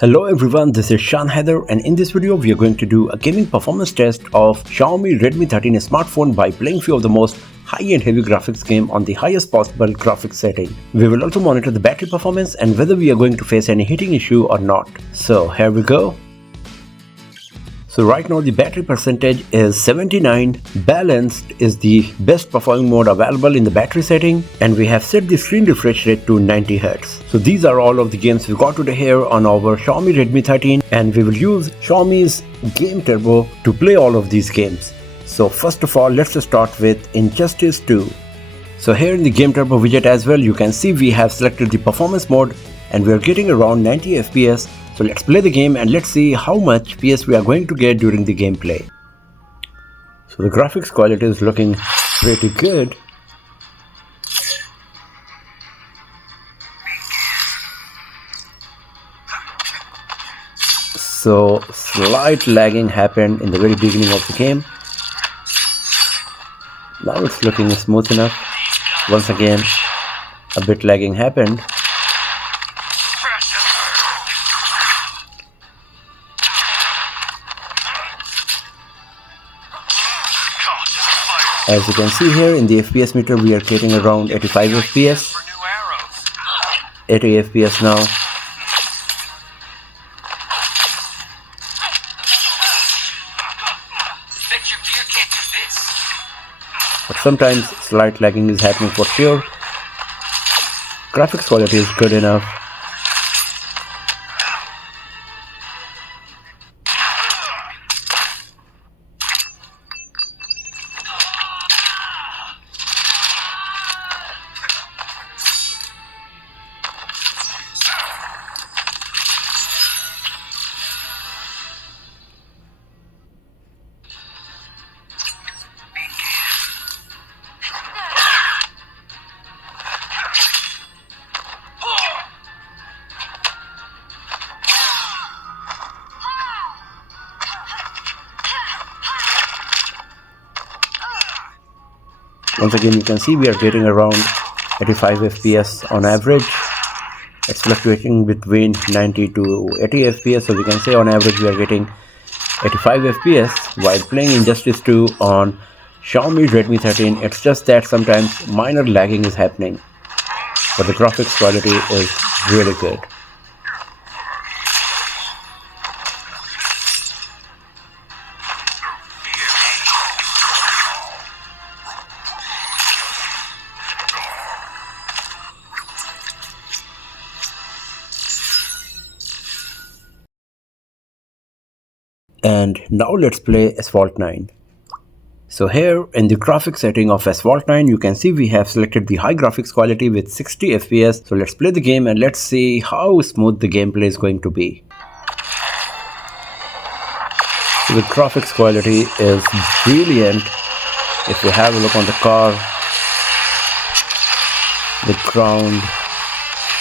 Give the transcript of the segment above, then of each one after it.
Hello everyone, this is Shan Heather, and in this video we are going to do a gaming performance test of Xiaomi Redmi 13 smartphone by playing few of the most high-end heavy graphics game on the highest possible graphics setting. We will also monitor the battery performance and whether we are going to face any heating issue or not. So here we go. So right now the battery percentage is 79, balanced is the best performing mode available in the battery setting, and we have set the screen refresh rate to 90 Hz. So these are all of the games we got today here on our Xiaomi Redmi 13, and we will use Xiaomi's Game Turbo to play all of these games. So first of all, let's start with Injustice 2. So here in the Game Turbo widget as well, you can see we have selected the performance mode and we are getting around 90 FPS. So let's play the game and let's see how much PS we are going to get during the gameplay. So the graphics quality is looking pretty good. So slight lagging happened in the very beginning of the game. Now it's looking smooth enough. Once again, a bit lagging happened. As you can see here in the FPS meter, we are getting around 85 FPS, 80 FPS now. But sometimes slight lagging is happening for sure. Graphics quality is good enough. Once again, you can see we are getting around 85 FPS on average. It's fluctuating between 90 to 80 FPS, so we can say on average we are getting 85 FPS while playing Injustice 2 on Xiaomi Redmi 13. It's just that sometimes minor lagging is happening, but the graphics quality is really good. And now let's play Asphalt 9. So here in the graphics setting of Asphalt 9, you can see we have selected the high graphics quality with 60 FPS. So let's play the game and let's see how smooth the gameplay is going to be. So the graphics quality is brilliant. If you have a look on the car, the ground,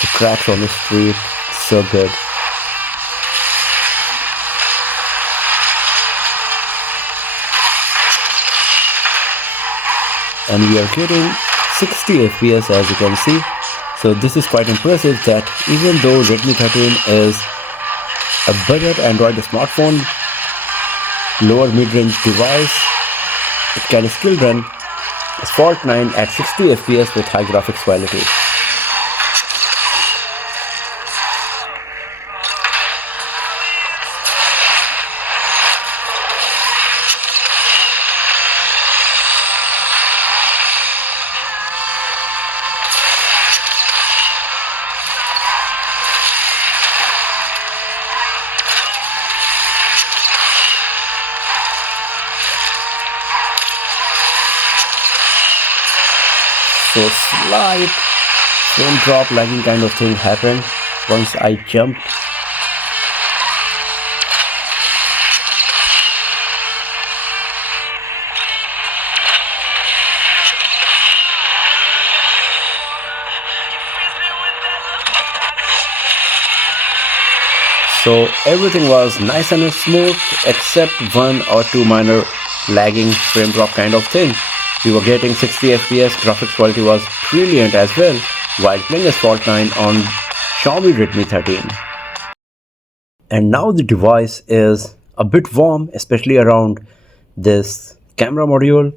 the cracks on the street, so good. And we are getting 60 FPS as you can see. So this is quite impressive that even though Redmi 13 is a budget Android smartphone, lower mid-range device, it can still run Asphalt 9 at 60 FPS with high graphics quality. So slight frame drop lagging kind of thing happened once I jumped. So everything was nice and smooth except one or two minor lagging frame drop kind of thing. We were getting 60 FPS, graphics quality was brilliant as well while playing Asphalt 9 on Xiaomi Redmi 13. And now the device is a bit warm, especially around this camera module.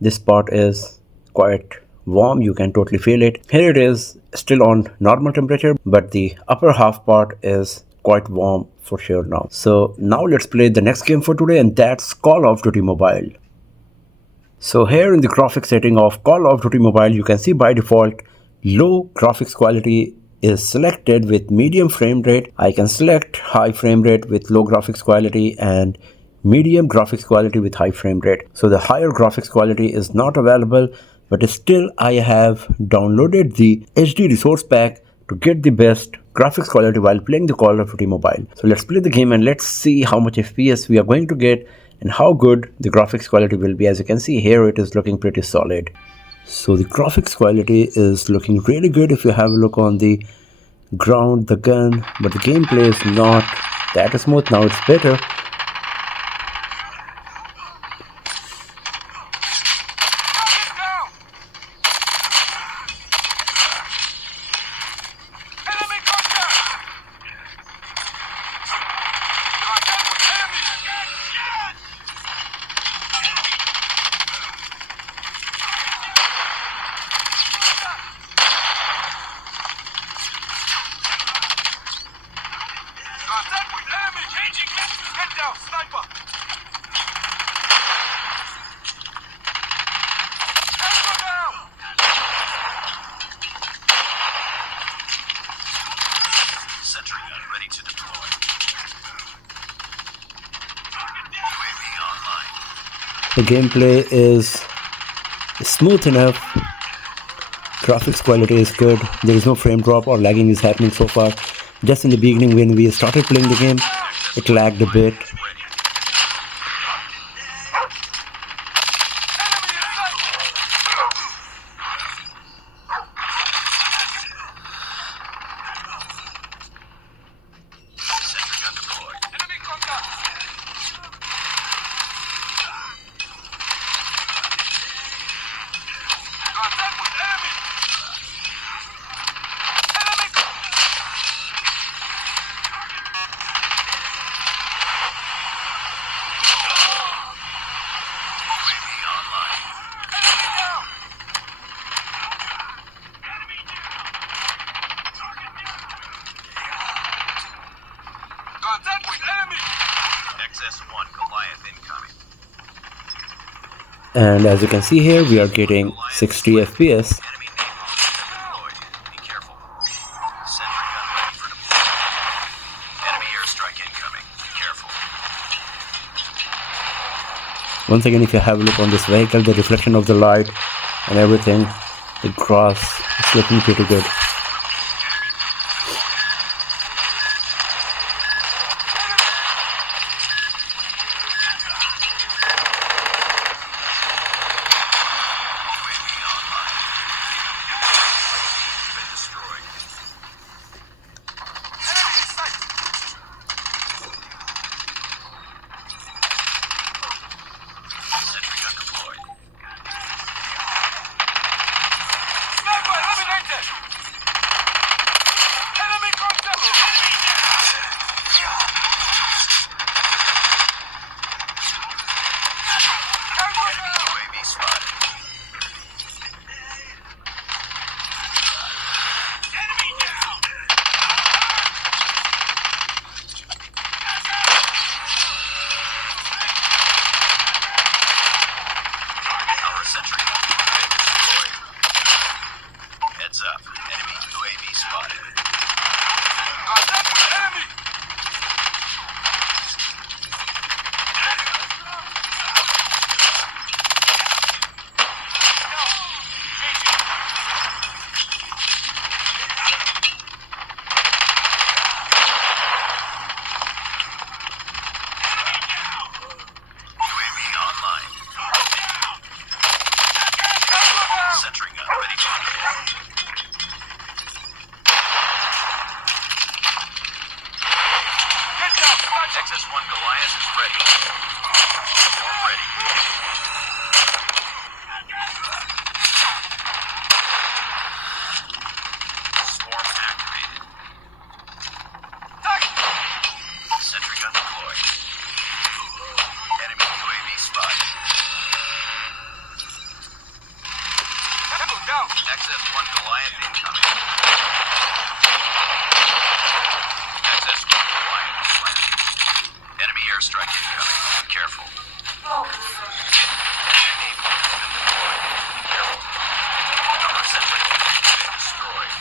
This part is quite warm, you can totally feel it. Here it is still on normal temperature, but the upper half part is quite warm for sure now. So now let's play the next game for today, and that's Call of Duty Mobile. So here in the graphics setting of Call of Duty Mobile, you can see by default low graphics quality is selected with medium frame rate. I can select high frame rate with low graphics quality and medium graphics quality with high frame rate. So the higher graphics quality is not available, but still I have downloaded the HD resource pack to get the best graphics quality while playing the Call of Duty Mobile. So let's play the game and let's see how much FPS we are going to get and how good the graphics quality will be. As you can see here, it is looking pretty solid. So the graphics quality is looking really good if you have a look on the ground, the gun, but the gameplay is not that smooth. Now it's better. The gameplay is smooth enough. Graphics quality is good. There is no frame drop or lagging is happening so far. Just in the beginning when we started playing the game, it lagged a bit. And as you can see here, we are getting 60 FPS. Once again, if you have a look on this vehicle, the reflection of the light and everything, the grass is looking pretty good. gun deployed. Enemy UAV spotted. XS-1 Goliath incoming. XS-1 Goliath landing. Enemy airstrike incoming. Be careful. Enemy napalm has been deployed. Be careful. Our sentry unit has been destroyed.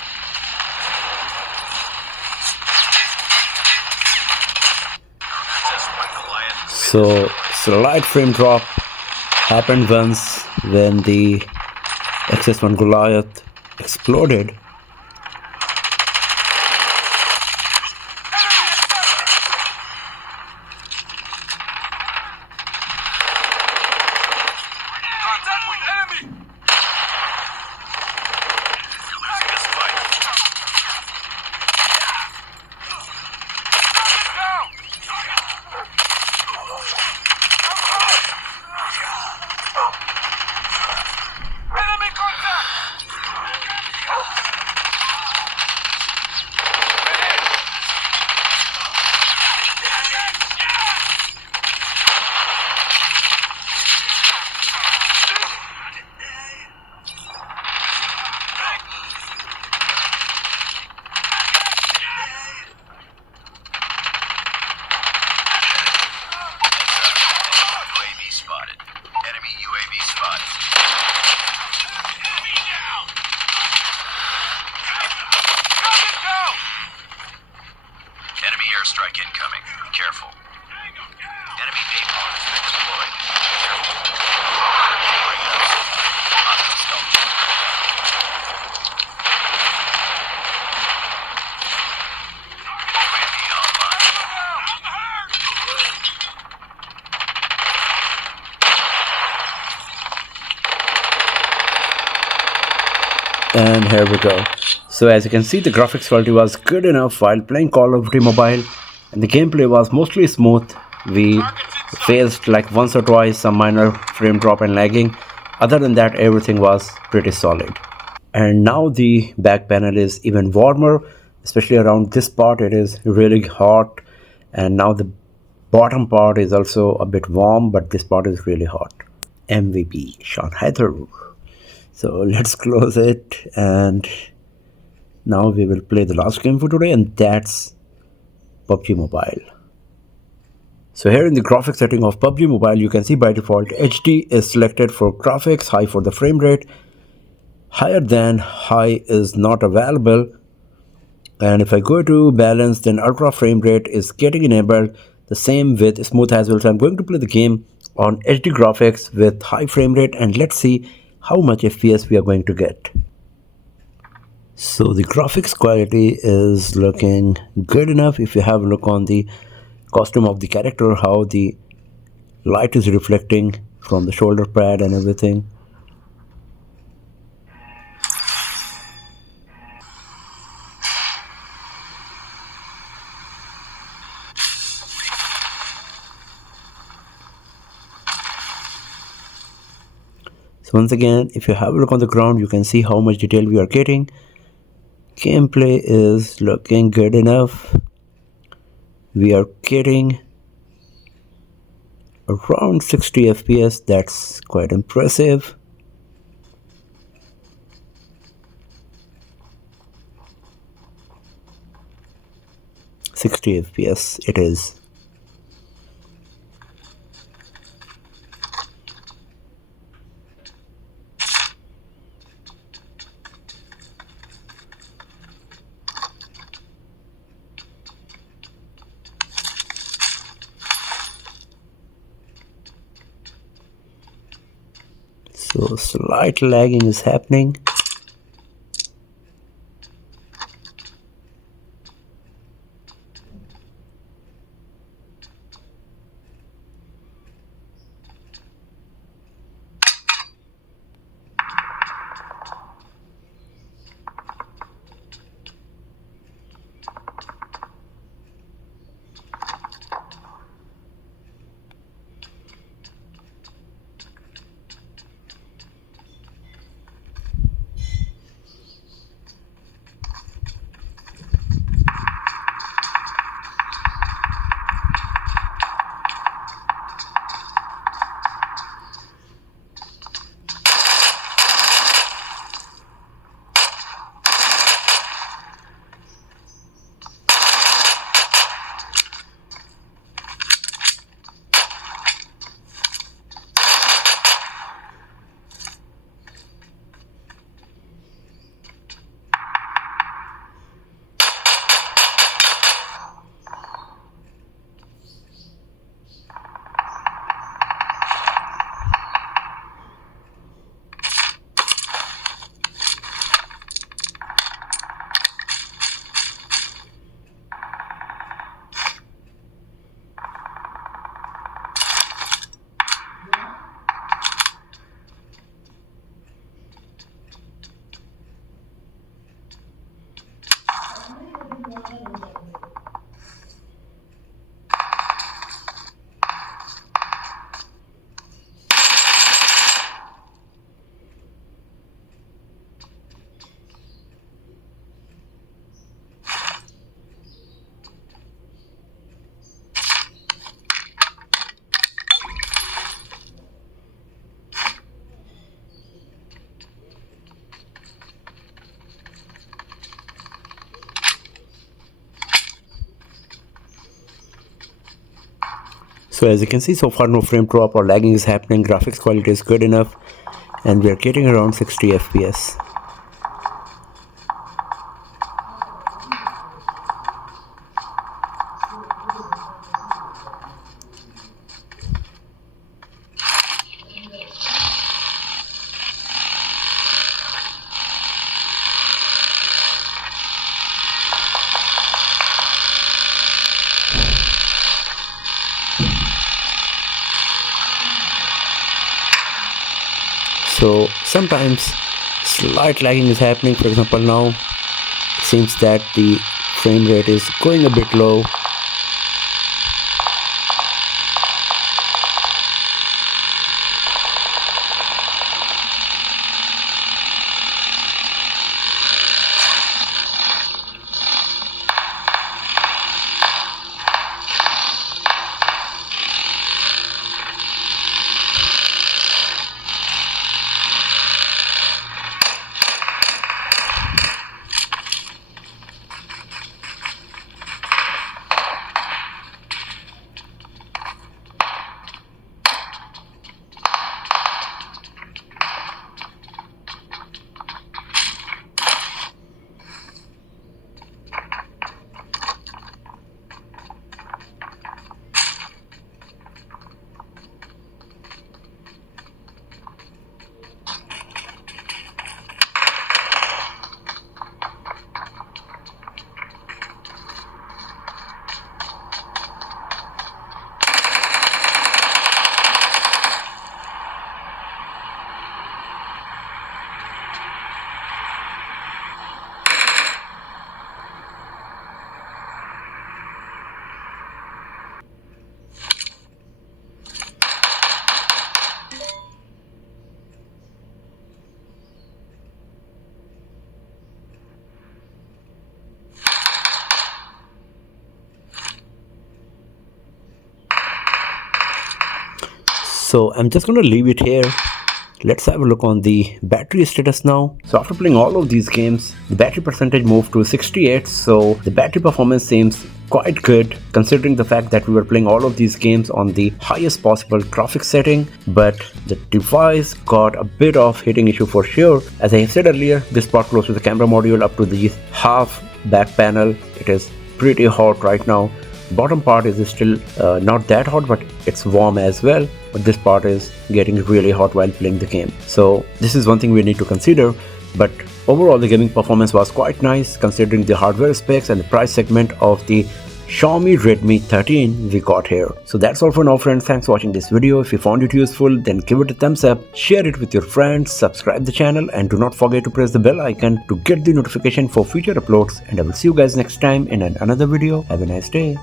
XS-1 Goliath has been So destroyed. slight frame drop happened once when the XS1 Goliath exploded. Contact with enemy! You're losing this fight. Enemy contact! UAV spotted. Enemy UAV spotted. Enemy down! Target down! Enemy airstrike incoming. Be careful. Enemy napalm has been deployed. Be careful. Bring it up. Hostile stealth jet UAV online. And here we go. So as you can see, the graphics quality was good enough while playing Call of Duty Mobile, and the gameplay was mostly smooth. We faced like once or twice some minor frame drop and lagging. Other than that, everything was pretty solid. And now the back panel is even warmer, especially around this part. It is really hot, and now the bottom part is also a bit warm, but this part is really hot. MVP Sean Heather. So let's close it, and now we will play the last game for today, and that's PUBG Mobile. So here in the graphics setting of PUBG Mobile, you can see by default HD is selected for graphics, high for the frame rate, higher than high is not available. And if I go to balance, then ultra frame rate is getting enabled, the same with smooth as well. So I'm going to play the game on HD graphics with high frame rate, and let's see how much FPS we are going to get. So the graphics quality is looking good enough. If you have a look on the costume of the character, how the light is reflecting from the shoulder pad and everything. So once again, if you have a look on the ground, you can see how much detail we are getting. Gameplay is looking good enough. We are getting around 60 FPS. That's quite impressive. FPS it is. So slight lagging is happening. So as you can see, so far no frame drop or lagging is happening, graphics quality is good enough, and we are getting around 60 FPS. So sometimes slight lagging is happening. For example, now it seems that the frame rate is going a bit low. So I'm just going to leave it here. Let's have a look on the battery status now. So after playing all of these games, the battery percentage moved to 68. So the battery performance seems quite good considering the fact that we were playing all of these games on the highest possible graphics setting. But the device got a bit of heating issue for sure. As I have said earlier, this part close to the camera module up to the half back panel, it is pretty hot right now. Bottom part is still not that hot, but it's warm as well. But this part is getting really hot while playing the game. So this is one thing we need to consider. But overall the gaming performance was quite nice considering the hardware specs and the price segment of the Xiaomi Redmi 13 we got here. So that's all for now friends. Thanks for watching this video. If you found it useful, then give it a thumbs up, share it with your friends, subscribe the channel, and do not forget to press the bell icon to get the notification for future uploads. And I will see you guys next time in another video. Have a nice day.